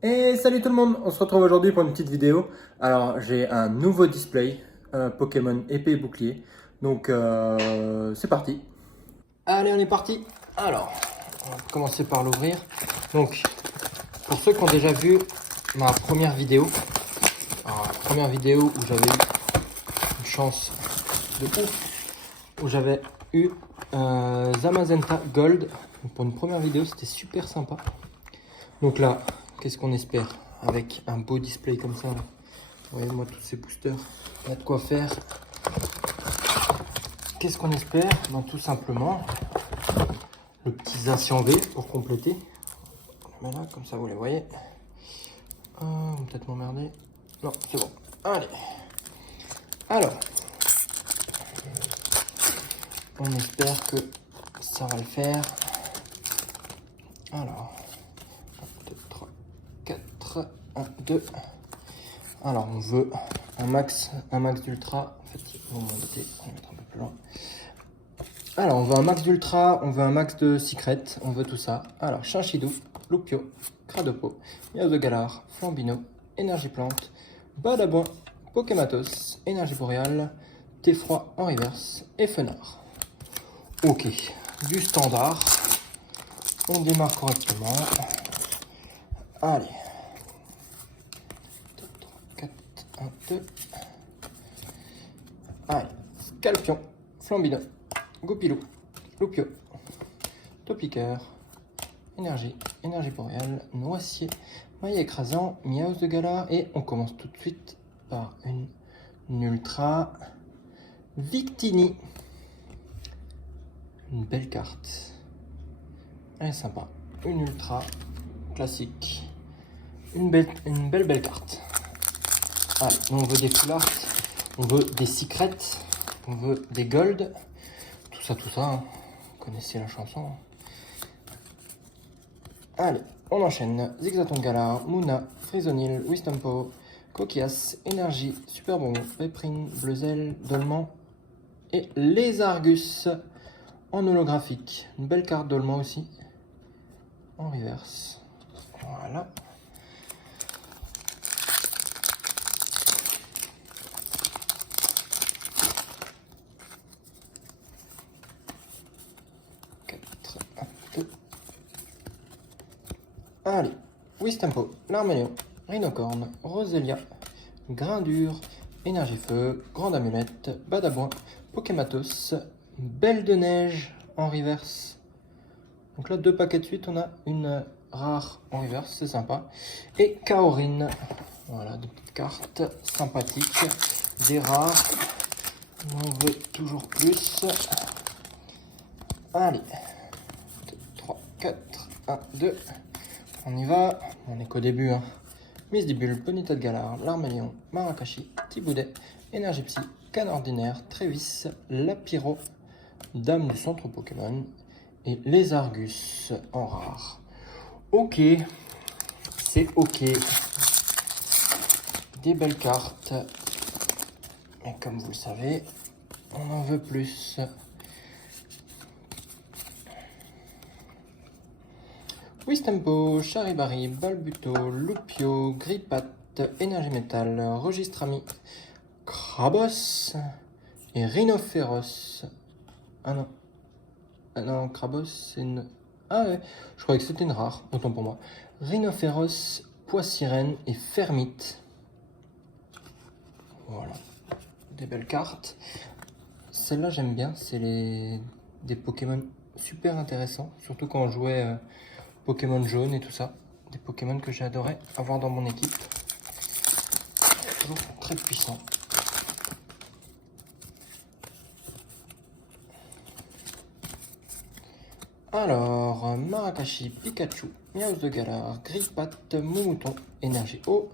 Et salut tout le monde, on se retrouve aujourd'hui pour une petite vidéo. Alors j'ai un nouveau display Pokémon épée et bouclier. Donc c'est parti. Allez, on est parti. Alors, on va commencer par l'ouvrir. Donc, pour ceux qui ont déjà vu ma première vidéo, où j'avais eu une chance de ouf, où j'avais eu Zamazenta Gold. Donc, pour une première vidéo, c'était super sympa. Donc là, qu'est-ce qu'on espère avec un beau display comme ça là. Voyez-moi tous ces boosters, il y a de quoi faire. Qu'est-ce qu'on espère? Ben, tout simplement le petit Zacian V pour compléter. On le met là, comme ça vous les voyez. On va peut-être m'emmerder. Non, c'est bon. Allez. Alors, on espère que ça va le faire. Alors, 1, 2, 3, 4, 1, 2. Alors, on veut un max d'ultra. En fait, on va mettre un peu plus loin. Alors, on veut un max d'ultra, on veut un max de secret, on veut tout ça. Alors, Chinchidou, Loupio, Cradopo, Miaus de Galar, Flambino, Énergie Plante, Badaboin, Pokématos, Énergie Boréale, Teffroi en reverse et Fenard. Ok, du standard. On démarre correctement. Allez. 2, 3, 4, 1, 2. Allez, Scalpion, Flambino, Goupilou, Loupio, Topiqueur, Énergie Boréale, Noisier, Maillet écrasant, Miaus de Galar et on commence tout de suite par une ultra Victini. Une belle carte. Elle est sympa. Une ultra classique. Une belle carte. Allez, on veut des full art, on veut des secrets, on veut des gold. Tout ça, hein. Vous connaissez la chanson. Allez, on enchaîne. Zigzaton Galar, Mouna, Frisonil, Wistempo, Coquillas, Énergie, Super Bonbon, Péprine, Bleuzel, Dolman et les Argus en holographique. Une belle carte Dolman aussi. En reverse. Voilà. Allez, Wistempo, Larméléon, Rhinocorne, Roselia, Grindure, Énergie Feu, Grande Amulette, Badaboin, Pokématos, Belle de Neige en reverse. Donc là, 2 paquets de suite, on a une rare en reverse, c'est sympa. Et Kaorin, voilà, 2 petites cartes sympathiques, des rares. On veut toujours plus. Allez, 2, 3, 4, 1, 2. On y va, on est qu'au début. Misdibule, Ponyta de Galar, Larmélion, Marakashi, Thiboudet, Énergie Psy, Canne Ordinaire, Trévis, Lapiro, Dame du Centre Pokémon et les Argus en rare. Ok, c'est ok. Des belles cartes. Et comme vous le savez, on en veut plus. Wistempo, Charibari, Balbuto, Loupio, Grippat, Énergie Métal, Registrami, Krabos et Rhinophéros. Ah non. Ah non, Krabos, c'est une... Ah ouais, je croyais que c'était une rare, autant pour moi. Rhinophéros, Poissirène et Fermite. Voilà. Des belles cartes. Celle-là, j'aime bien. C'est des Pokémon super intéressants. Surtout quand on jouait Pokémon jaune et tout ça. Des Pokémon que j'adorais avoir dans mon équipe. Toujours très puissant. Alors, Marakashi, Pikachu, Miaus de Galar, Grippat, Moumouton, Énergie Eau,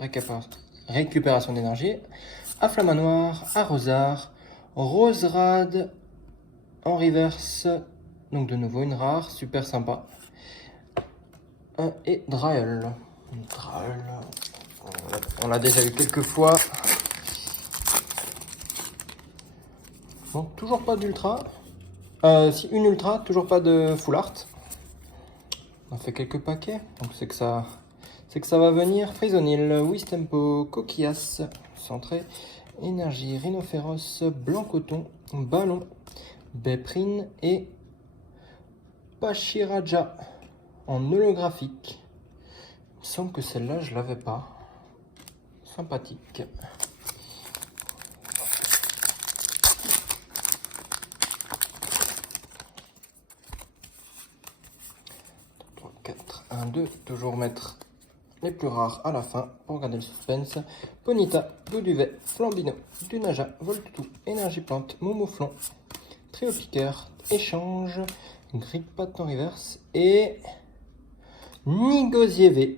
récupération d'énergie, Afflamanoir, Arrosard, Roserade en reverse, donc de nouveau une rare, super sympa. Et Drael. On l'a déjà eu quelques fois. Bon, toujours pas d'ultra. Si une ultra, toujours pas de full art. On a fait quelques paquets, donc c'est que ça c'est que ça va venir Frisonil, Wistempo, Coquillas, Centré, Énergie, Rhinophéros, Blanc Coton, Ballon, Beprine et Pachiraja en holographique. Il me semble que celle-là, je l'avais pas. Sympathique. 4, 1, 2, toujours mettre les plus rares à la fin pour garder le suspense. Ponita, Douduvet, Flambino, Dunaja, Voltutu, Énergie Plante, Momouflon, Trio Piqueur, Échange, Grippat en reverse et Nigoziev.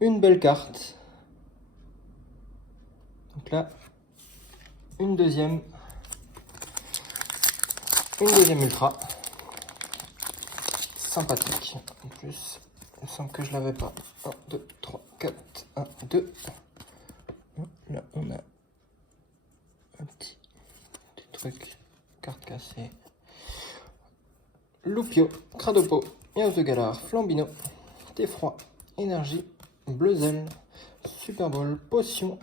Une belle carte. Donc là, une deuxième ultra. Sympathique. En plus, il me semble que je l'avais pas. 1, 2, 3, 4, 1, 2. Là, on a un petit truc. Carte cassée. Loupio, Cradopo, Yaos de Galar, Flambino, Theffroi, Énergie, Bleuzel, Super Bowl, Potion,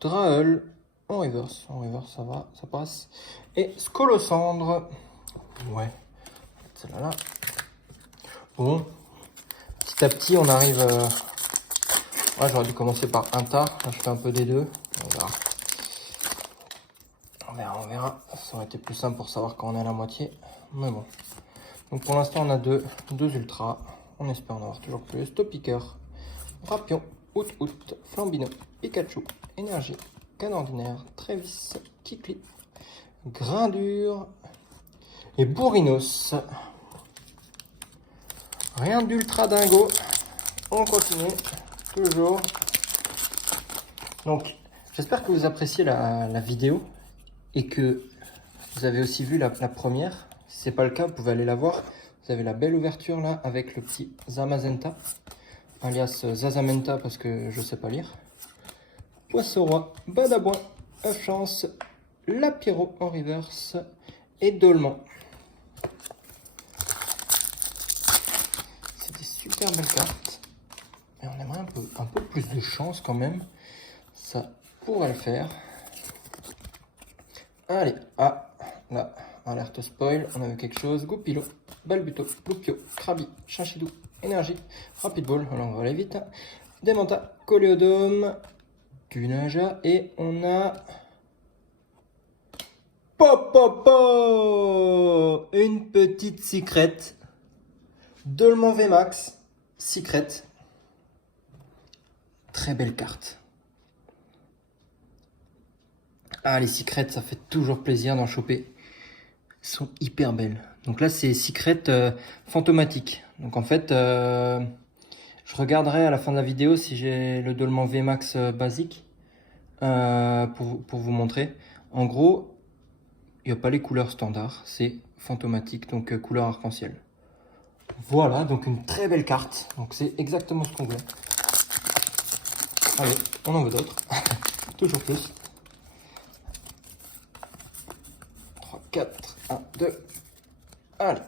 Draeul, en reverse. En reverse, ça va, ça passe. Et Scolocendre. Ouais, celle-là. Là. Bon, petit à petit, on arrive... Ouais, j'aurais dû commencer par un tas. Là, je fais un peu des deux. On verra. On verra. Ça aurait été plus simple pour savoir quand on est à la moitié. Mais bon. Donc pour l'instant, on a deux ultras. On espère en avoir toujours plus. Topiqueur, Rapion, Out, Flambino, Pikachu, Énergie, Canne Ordinaire, Trévis, Kikli, Grindure et Bourrinos. Rien d'ultra dingo. On continue. Toujours. Donc, j'espère que vous appréciez la vidéo et que vous avez aussi vu la première. Si ce n'est pas le cas, vous pouvez aller la voir. Vous avez la belle ouverture là avec le petit Zamazenta, alias Zazamenta parce que je ne sais pas lire. Poisson-roi, Badabouin, œuf chance, Lapiro en reverse et Dolman. C'est des super belles cartes. Mais on aimerait un peu plus de chance quand même. Ça pourrait le faire. Allez, là, alerte spoil, on a vu quelque chose. Goupilo, Balbuto, Loupio, Krabi, Chinchidou, Énergie, Rapid Ball, alors on va aller vite. Demanta, Coléodome, Dunaja et on a... Popopo, une petite secret. Dolman VMAX, secret. Très belle carte. Ah, les secrets, ça fait toujours plaisir d'en choper. Elles sont hyper belles. Donc là, c'est secret fantomatique. Donc en fait, je regarderai à la fin de la vidéo si j'ai le Dolman VMAX basique pour vous montrer. En gros, il n'y a pas les couleurs standards, c'est fantomatique, donc couleur arc-en-ciel. Voilà, donc une très belle carte. Donc c'est exactement ce qu'on veut. Allez, on en veut d'autres. Toujours plus. 3, 4, 1, 2. Allez.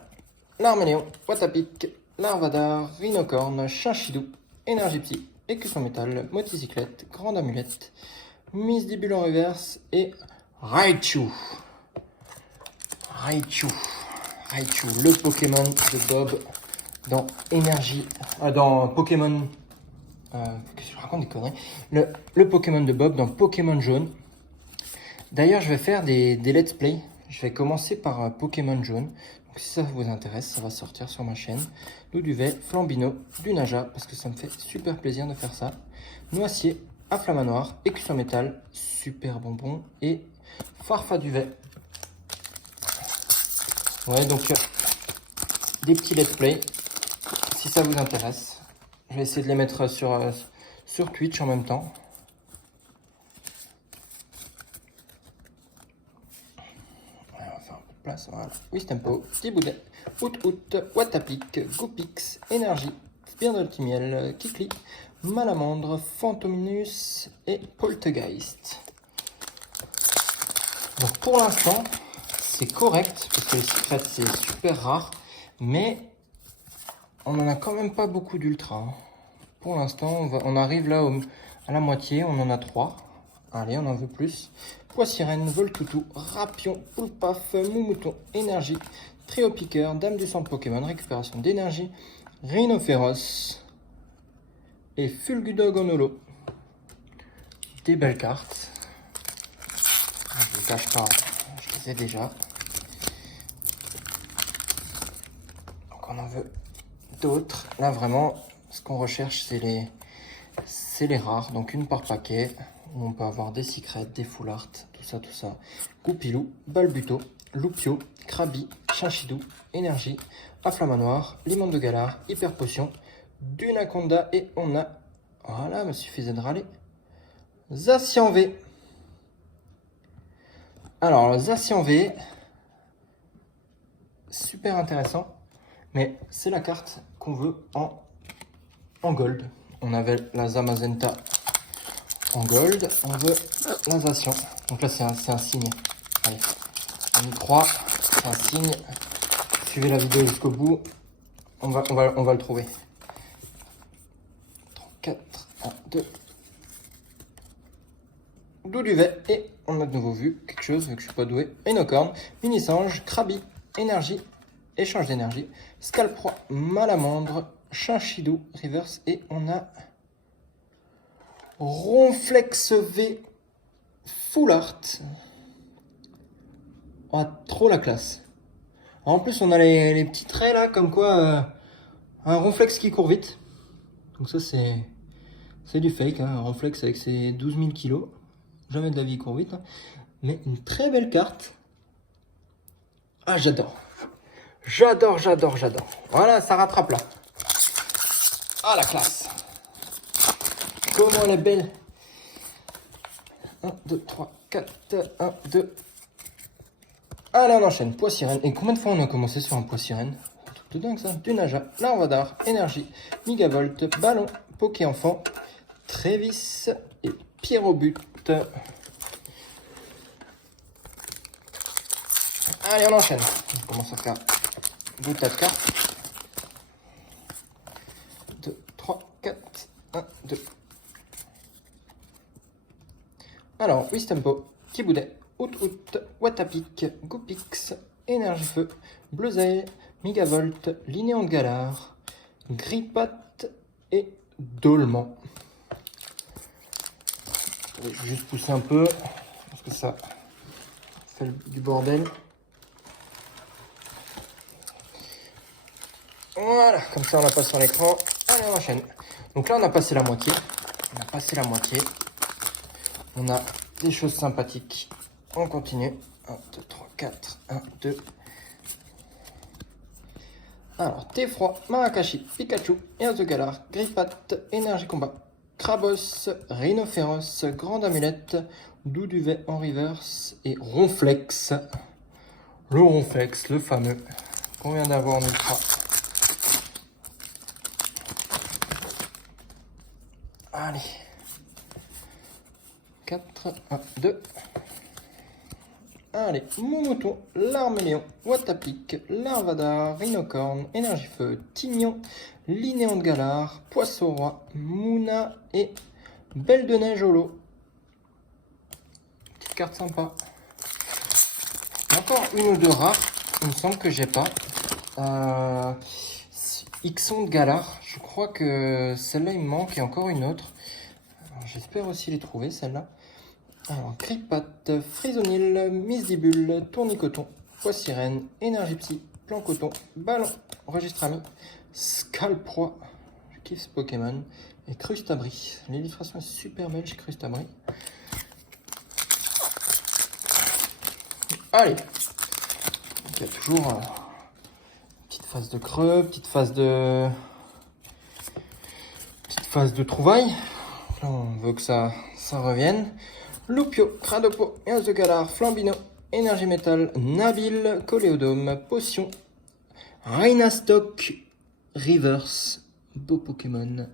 L'Arméléon, Watapic, Larvadar, Rhinocorne, Chinchidou, Énergie Psy, Écusson Métal, Moticyclette, Grande Amulette, Misdibule en reverse et Raichu. Raichu, le Pokémon de Bob dans Énergie, dans Pokémon... Qu'est-ce que je raconte des conneries. Le Pokémon de Bob dans Pokémon Jaune. D'ailleurs, je vais faire des let's play. Je vais commencer par Pokémon Jaune. Donc, si ça vous intéresse, ça va sortir sur ma chaîne. Douduvet, Flambino, Dunaja, parce que ça me fait super plaisir de faire ça. Noisier, Afflamanoir, Écusson Métal, super bonbon et Farfaduvet. Ouais, donc des petits let's play, si ça vous intéresse. Je vais essayer de les mettre sur Twitch en même temps. Voilà, on va faire un peu de place. Voilà. Wistempo, Tiboudet, Out, Watapic, Goupix, Énergie, Spirdoltimiel, Kikli, Malamandre, Fantominus et Poltegeist. Donc pour l'instant, c'est correct, parce que les secrets c'est super rare, mais on en a quand même pas beaucoup d'ultra. Hein. Pour l'instant, on arrive là à la moitié. On en a 3. Allez, on en veut plus. Poissirène, Voltoutou, Rapion, Poulpaf, Moumouton, Énergie, Trio Piqueur, Dame du sang de Pokémon, récupération d'énergie, Rhinophéros et Fulgudog en holo. Des belles cartes. Je ne les cache pas, je les ai déjà. Donc on en veut d'autres. Là vraiment, ce qu'on recherche, c'est les rares. Donc une par paquet. Où on peut avoir des secrets, des full art, tout ça. Goupilou, Balbuto, Loupio, Krabi, Chinchidou, Énergie, Afflamanoir, Limon de Galar, Hyper Potion, Dunaconda et on a, voilà, me suffisait de râler, Zacian V. Alors, le Zacian V, super intéressant, mais c'est la carte qu'on veut en gold. On avait la Zamazenta en gold, on veut la Zacian. Donc là, c'est un signe. Allez, on y croit, c'est un signe. Suivez la vidéo jusqu'au bout, on va le trouver. 3, 4, 1, 2. Douduvet, et on a de nouveau vu quelque chose, vu que je suis pas doué. Inocorn, Mini-Sange, Krabi, Énergie, échange d'énergie, Scalproie, Malamandre, Chinchidou, Reverse, et on a Ronflex V, Full Art. Oh, trop la classe. En plus, on a les petits traits là, comme quoi un Ronflex qui court vite. Donc ça, c'est du fake, hein, un Ronflex avec ses 12 000 kilos. Jamais de la vie il court vite. Hein. Mais une très belle carte. Ah, j'adore. J'adore. Voilà, ça rattrape là. Ah, la classe. Comment elle est belle. 1, 2, 3, 4, 1, 2. Allez, on enchaîne. Poissirène. Et combien de fois on a commencé sur un Poissirène? Un truc de dingue ça. Dunaja, Larvadar, Énergie, Migavolt, Ballon, Poké Enfant, Trévis et Pierrobut. Allez, on enchaîne. On commence à faire deux tas de cartes. 2, 3, 4, 1, 2. Alors, Wistempo, Kiboudet, Out, Watapik, Goupix, Énergie Feu, Bleuzel, Migavolt, Linéon de Galar, Grippat et Dolman. Je vais juste pousser un peu, parce que ça fait du bordel. Voilà, comme ça on l'a pas sur l'écran. Allez, on enchaîne. Donc là, on a passé la moitié. On a des choses sympathiques. On continue. 1, 2, 3, 4. 1, 2. Alors, Teffroi, Marakashi, Pikachu, Air de Galar, Grippat, Énergie Combat, Krabos, Rhinophéros, Grande Amulette, Douduvet en reverse et Ronflex. Le Ronflex, le fameux, qu'on vient d'avoir en ultra. Allez. 4, 1, 2. Allez, Moumouton, Larméléon, Watapik, Larvadar, Rhinocorn, Énergie Feu, Tignon, Linéon de Galar, Poisson-Roi, Mouna et Belle de Neige holo. Petite carte sympa. Encore une ou deux rares, il me semble que j'ai pas. Ixon de Galar, je crois que celle-là il me manque et encore une autre. J'espère aussi les trouver celle-là. Alors, Grippat, Frisonil, Misdibule, Tournicoton, Poissirène, Énergie Psy, Plan Coton, Ballon, Registre Ami, Scalproie, je kiffe ce Pokémon, et Crustabri. L'illustration est super belle chez Crustabri. Allez, donc, il y a toujours petite phase de creux, petite phase de trouvailles. Là, on veut que ça revienne. Loupio, Cradopo, Ernst de Galar, Flambino, Énergie Métal, Nabil, Coléodome, Potion, Rhinastock, Reverse, beau Pokémon,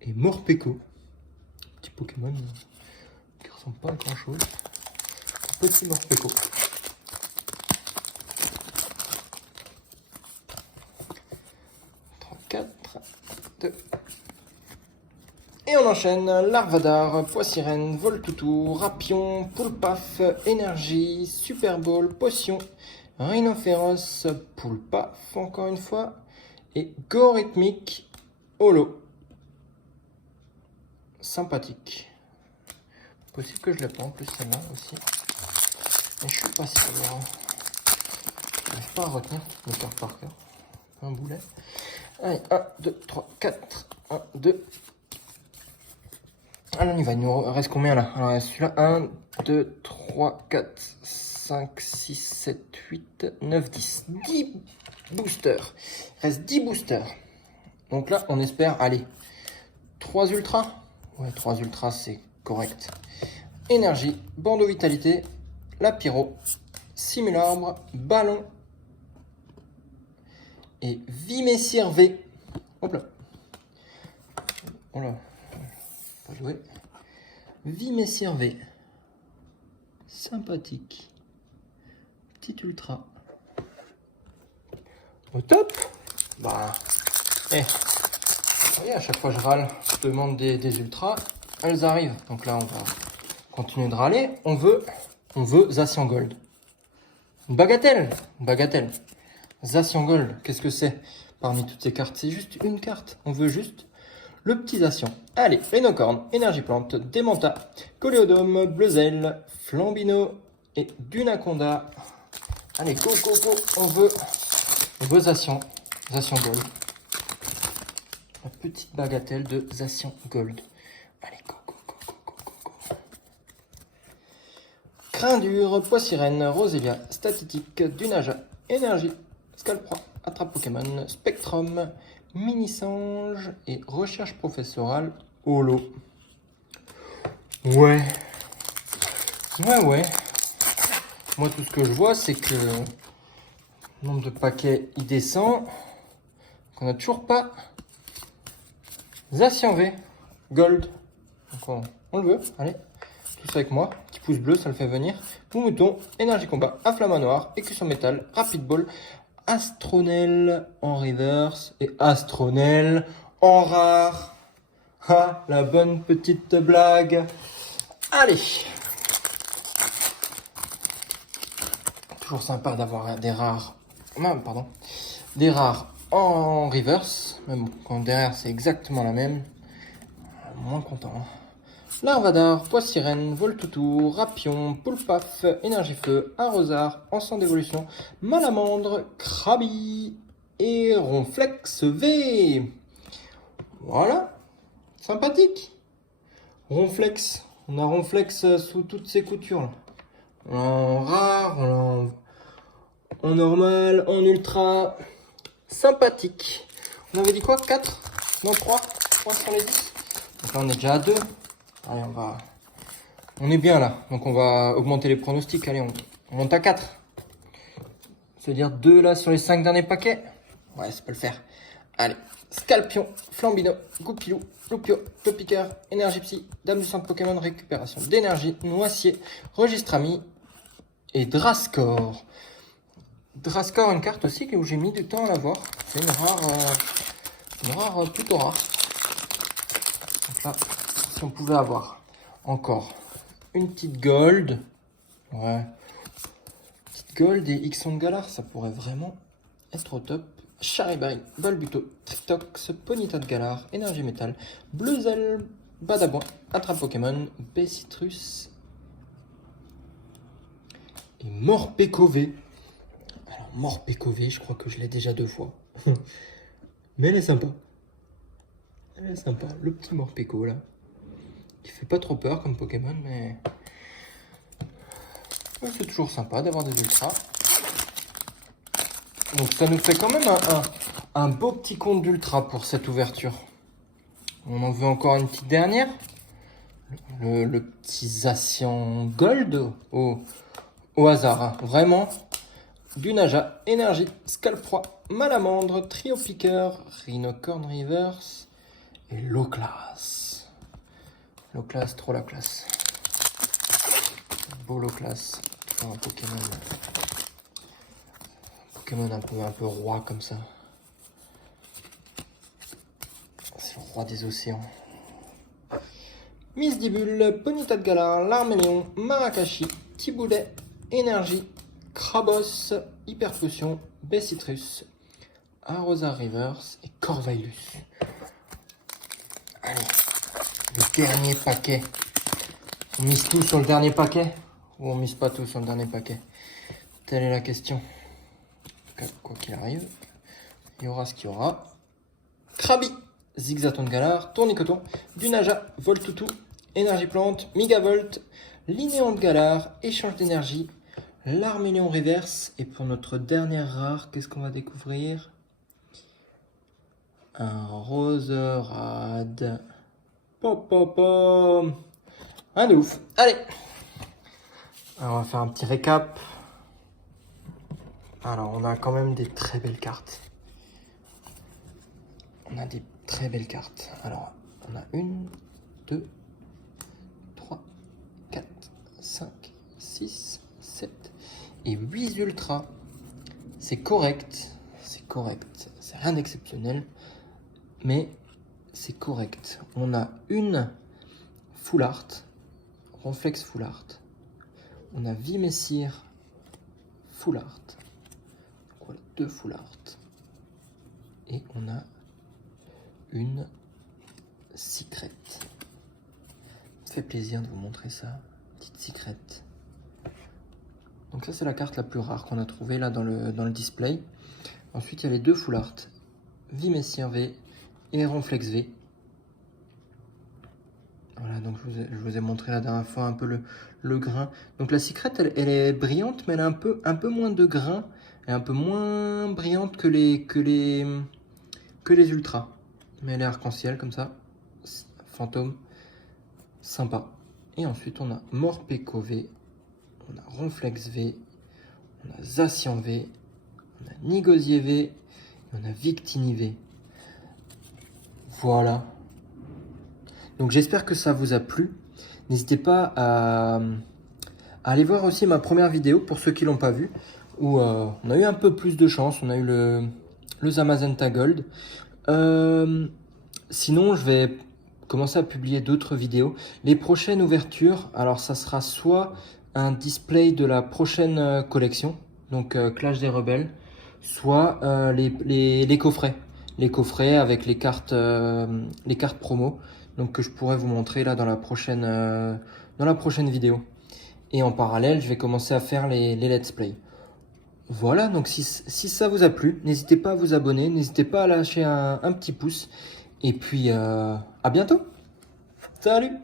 et Morpeko. Petit Pokémon qui ressemble pas à grand chose. Petit Morpeko. 3, 4, 2. Et on enchaîne. Larvadar, Poissirène, Voltoutou, Rapion, Poulpaf, Énergie, Super Ball, Potion, Rhinophéros, Poulpaf, encore une fois. Et Go Rythmique, Holo. Sympathique. Possible que je l'ai pas en plus celle-là aussi. Mais je suis pas sûr. Je n'arrive pas à retenir mes cartes par cœur. Un boulet. Allez, 1, 2, 3, 4. 1, 2. Alors on y va, il nous reste combien là? Alors celui-là, 1, 2, 3, 4, 5, 6, 7, 8, 9, 10. 10 boosters. Il reste 10 boosters. Donc là, on espère, allez, 3 ultras. Ouais, 3 ultras, c'est correct. Énergie, bandeau vitalité, la pyro, simularbre, ballon et Vimessir V. Hop là. Oh là. Pas joué. Vimessir V. Sympathique. Petit ultra. Au top. Bah. Eh. Vous voyez, à chaque fois je râle, je demande des ultras. Elles arrivent. Donc là, on va continuer de râler. On veut Zacian Gold. Une bagatelle. Une bagatelle. Zacian Gold, qu'est-ce que c'est parmi toutes ces cartes? C'est juste une carte. On veut juste le petit Zacian. Allez, Rhinocorne, Énergie Plante, Démenta, Coléodome, Bleuzel, Flambino et Dunaconda. Allez, go, go, go. On veut Zacian. Zacian Gold. La petite bagatelle de Zacian Gold. Allez, go, go, go, go, go, go, go. Craindur, Poissirène, Roselia, Statistique, Dunaja, Énergie, Scalproie, Attrape Pokémon, Spectrum, Mini-Sange et Recherche Professorale, Holo. Ouais. Ouais. Moi, tout ce que je vois, c'est que le nombre de paquets, il descend. Qu'on n'a toujours pas Zacian V Gold. Donc on le veut. Allez, tous avec moi. Petit pouce bleu, ça le fait venir. Mouton, Énergie Combat, Afflamanoir, Écusson Métal, Rapid Ball, Astronel en reverse et Astronel en rare. Ah, la bonne petite blague. Allez. Toujours sympa d'avoir des rares. Pardon. Des rares en reverse. Même quand derrière c'est exactement la même. Moins content. Larvadar, Poissirène, Voltoutou, Rapion, Poulpaf, Énergie Feu, Arrosard, Encens d'évolution, Malamandre, Krabi et Ronflex V. Voilà. Sympathique. Ronflex. On a Ronflex sous toutes ses coutures. Là. En rare, en normal, en ultra. Sympathique. On avait dit quoi? 4? Non, 3? 3 sur les 10. Donc là, on est déjà à 2. Allez, on est bien là. Donc on va augmenter les pronostics. Allez, on monte à 4. C'est-à-dire 2 là sur les 5 derniers paquets. Ouais, ça peut le faire. Allez. Scalpion, Flambino, Goupilou, Loupio, Topiqueur, Énergie Psy, Dame du centre Pokémon, récupération d'énergie, Noisier, Registre Ami et Drascore. Drascore, une carte aussi où j'ai mis du temps à l'avoir. C'est une rare plutôt rare. Donc là, si on pouvait avoir encore une petite gold. Ouais. Petite gold et Ixon de Galar, ça pourrait vraiment être au top. Charibai, Balbuto, Tritox, Ponyta de Galar, Énergie Métal, Bleuzel, Badaboin, Attrape Pokémon, Bessitrus et Morpeko-V. Alors Morpeko-V, je crois que je l'ai déjà 2 fois. Mais elle est sympa. Elle est sympa, le petit Morpeko là. Qui fait pas trop peur comme Pokémon, mais ouais, c'est toujours sympa d'avoir des ultras. Donc ça nous fait quand même un beau petit compte d'ultra pour cette ouverture. On en veut encore une petite dernière. Le petit Zacian Gold au hasard. Hein. Vraiment. Dunaja, Énergie, Scalproie, Malamandre, Trio Piqueur, Rhinocorne Reverse et Loclass. Loclass, trop la classe. Beau Loclass. Un Pokémon un peu roi comme ça. Roi des océans. Misdibule, Ponyta de Galar, Larméléon, Marakashi, Tiboulet, Énergie, Krabos, Hyper Potion, Bessitrus, Arosa Rivers et Corvailus. Allez, le dernier paquet. On mise tout sur le dernier paquet ou on mise pas tout sur le dernier paquet? Telle est la question. Quoi qu'il arrive, il y aura ce qu'il y aura. Krabi, Zigzaton de Galar, Tournicoton, Dunaja, Voltoutou, Énergie Plante, Megavolt, Linéon de Galar, Échange d'énergie, l'Arméléon Reverse. Et pour notre dernière rare, qu'est-ce qu'on va découvrir? Un Roserade. Pom pom pom. Un de ouf. Allez. Alors, on va faire un petit récap. Alors, on a quand même des très belles cartes. On a des très belles cartes. Alors, on a 1, 2, 3, 4, 5, 6, 7 et 8 ultras. C'est correct. C'est correct. C'est rien d'exceptionnel. Mais c'est correct. On a une Full Art. Ronflex Full Art. On a Vimessir Full Art. Donc voilà, 2 Full Art. Et on a une Secret. Ça fait plaisir de vous montrer ça. Petite Secret. Donc ça c'est la carte la plus rare qu'on a trouvée là dans le display. Ensuite il y a les 2 Full Art. Vimessir V et Ronflex V. Voilà, donc je vous ai montré la dernière fois un peu le grain. Donc la Secret, elle est brillante, mais elle a un peu moins de grain. Elle est un peu moins brillante que les ultras. Mais elle est arc-en-ciel comme ça. Fantôme. Sympa. Et ensuite, on a Morpeko V. On a Ronflex V. On a Zacian V. On a Nigosier V. Et on a Victini V. Voilà. Donc j'espère que ça vous a plu. N'hésitez pas à aller voir aussi ma première vidéo pour ceux qui l'ont pas vue, où on a eu un peu plus de chance. On a eu le Zamazenta Gold. Sinon, je vais commencer à publier d'autres vidéos. Les prochaines ouvertures, alors ça sera soit un display de la prochaine collection, donc Clash des Rebelles, soit les coffrets. Les coffrets avec les cartes promo. Donc que je pourrais vous montrer là dans la prochaine vidéo. Et en parallèle, je vais commencer à faire les let's play. Voilà, donc si ça vous a plu, n'hésitez pas à vous abonner, n'hésitez pas à lâcher un petit pouce. Et puis à bientôt. Salut!